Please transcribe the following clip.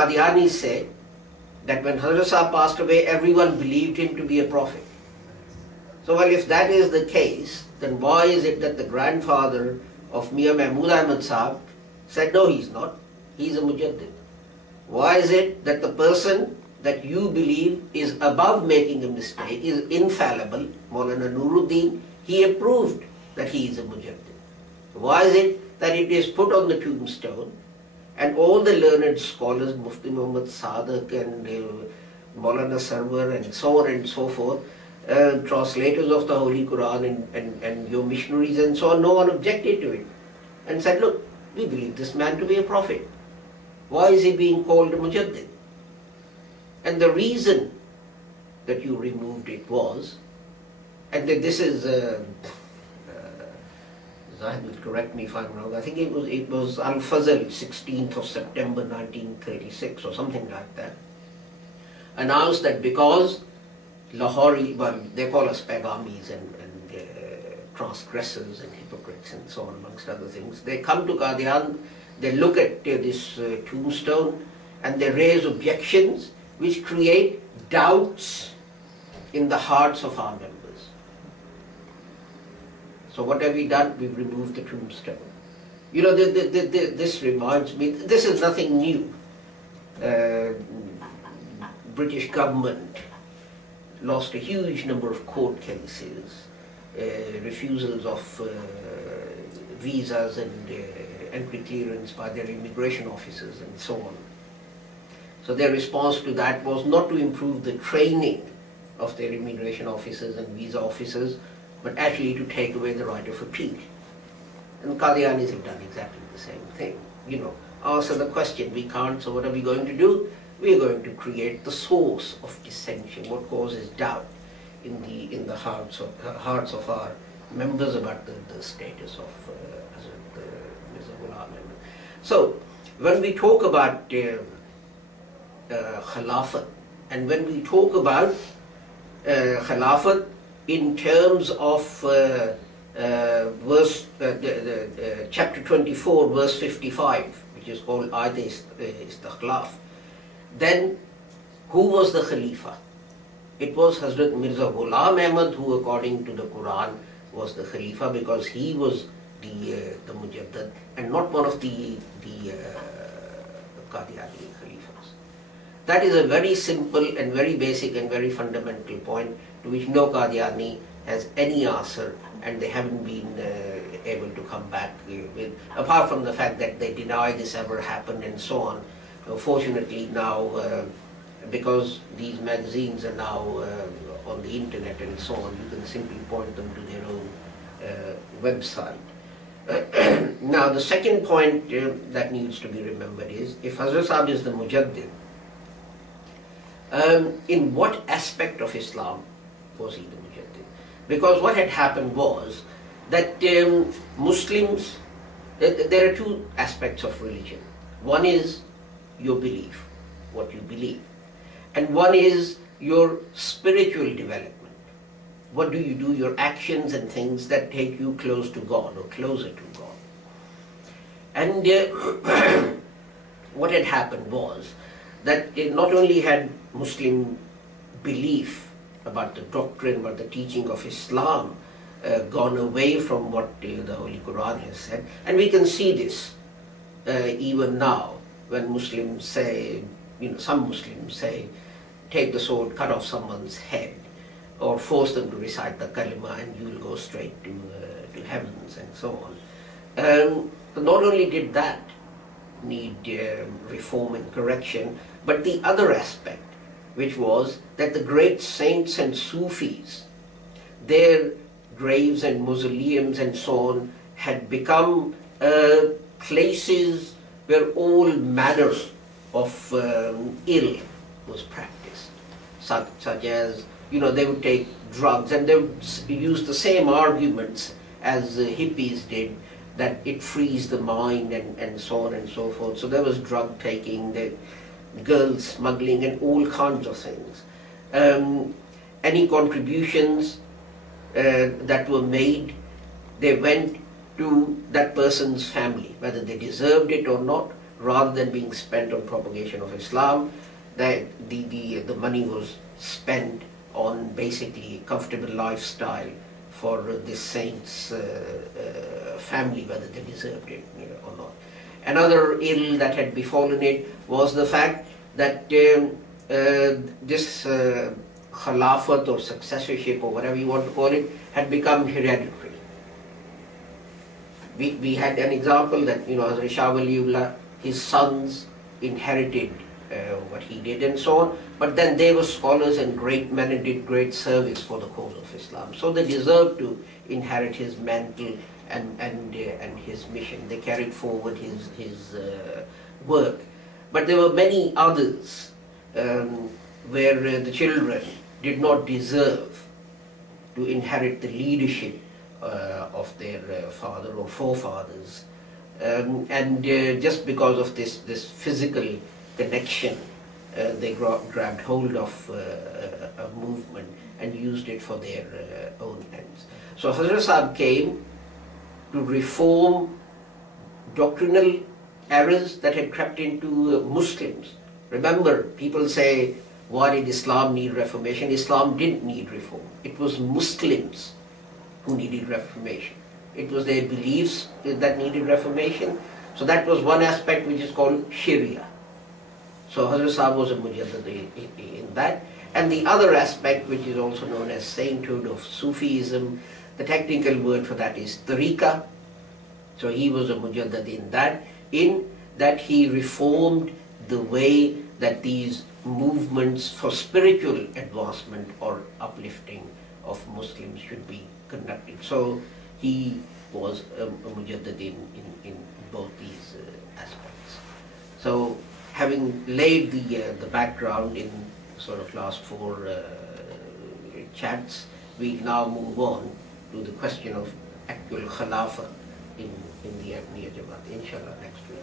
Qadiani said that when Hazrat Sahib passed away, everyone believed him to be a prophet. So, well, if that is the case, then why is it that the grandfather of Mian Mahmud Ahmad Sahib said, no, he's not, he's a Mujaddid? Why is it that the person that you believe is above making a mistake, is infallible, Maulana Nuruddin, he approved that he is a Mujaddid? Why is it that it is put on the tombstone and all the learned scholars, Mufti Muhammad Sadiq and Maulana Sarwar and so on and so forth, translators of the Holy Quran and your missionaries and so on, no one objected to it and said, look, we believe this man to be a prophet. Why is he being called a Mujaddid? And the reason that you removed it was, and that this is, Zahid will correct me if I'm wrong, I think it was Al-Fazl, 16th of September 1936 or something like that, announced that because Lahori, well, they call us Pagamis and transgressors and hypocrites and so on, amongst other things, they come to Qadian, they look at this tombstone and they raise objections which create doubts in the hearts of our members. So what have we done? We've removed the tombstone. You know, this reminds me, this is nothing new. British government lost a huge number of court cases, refusals of visas and entry clearance by their immigration officers and so on. So their response to that was not to improve the training of their immigration officers and visa officers, but actually to take away the right of appeal. And Qadianis have done exactly the same thing. You know, answer the question, we can't, so what are we going to do? We are going to create the source of dissension, what causes doubt in the hearts of our members about the status of Mirza Ghulam Ahmad. So, when we talk about Khilafat, and when we talk about Khilafat in terms of chapter 24, verse 55, which is called Ayat Istikhlaf, then who was the Khalifa? It was Hazrat Mirza Ghulam Ahmad who, according to the Quran, was the Khalifa, because he was the Mujaddid and not one of the Qadiani Khalifas. That is a very simple and very basic and very fundamental point to which no Qadiani has any answer, and they haven't been able to come back with, apart from the fact that they deny this ever happened and so on. Fortunately now, because these magazines are now on the internet and so on, you can simply point them to their own website. Now the second point that needs to be remembered is, if Hazrat Sahib is the Mujaddid, in what aspect of Islam was he the Mujaddid? Because what had happened was that Muslims, there are two aspects of religion. One is your belief, what you believe, and one is your spiritual development. What do you do, your actions and things that take you close to God or closer to God. And what had happened was that not only had Muslim belief about the doctrine, about the teaching of Islam gone away from what the Holy Quran has said, and we can see this even now when Muslims say, some Muslims say, take the sword, cut off someone's head, or force them to recite the kalima and you will go straight to heavens and so on. But not only did that need reform and correction, but the other aspect, which was that the great saints and Sufis, their graves and mausoleums and so on had become places where all manner of ill was practiced, such as, they would take drugs and they would use the same arguments as the hippies did, that it frees the mind and so on and so forth. So there was drug taking, the girl smuggling and all kinds of things. Any contributions that were made, they went to that person's family, whether they deserved it or not, rather than being spent on propagation of Islam, that the money was spent on basically comfortable lifestyle for this saint's family, whether they deserved it, or not. Another ill that had befallen it was the fact that this Khilafat or successorship or whatever you want to call it had become hereditary. We had an example that, Hazrat Shah Waliullah, his sons inherited what he did and so on, but then they were scholars and great men and did great service for the cause of Islam. So they deserved to inherit his mantle and his mission. They carried forward his work. But there were many others where the children did not deserve to inherit the leadership of their father or forefathers, and just because of this physical connection, they grabbed hold of a movement and used it for their own ends. So Hazrat Sahib came to reform doctrinal errors that had crept into Muslims. Remember, people say, why did Islam need reformation? Islam didn't need reform. It was Muslims who needed reformation. It was their beliefs that needed reformation. So that was one aspect which is called Sharia. So Hazrat Sahib was a mujaddid in that. And the other aspect, which is also known as sainthood of Sufism, the technical word for that is tariqa. So he was a mujaddid in that he reformed the way that these movements for spiritual advancement or uplifting of Muslims should be conducted. So he was a mujaddid in both these aspects. So having laid the background in sort of last four chats, we now move on to the question of actual Khilafat in the Ahmadiyya Jamaat, inshallah, next week.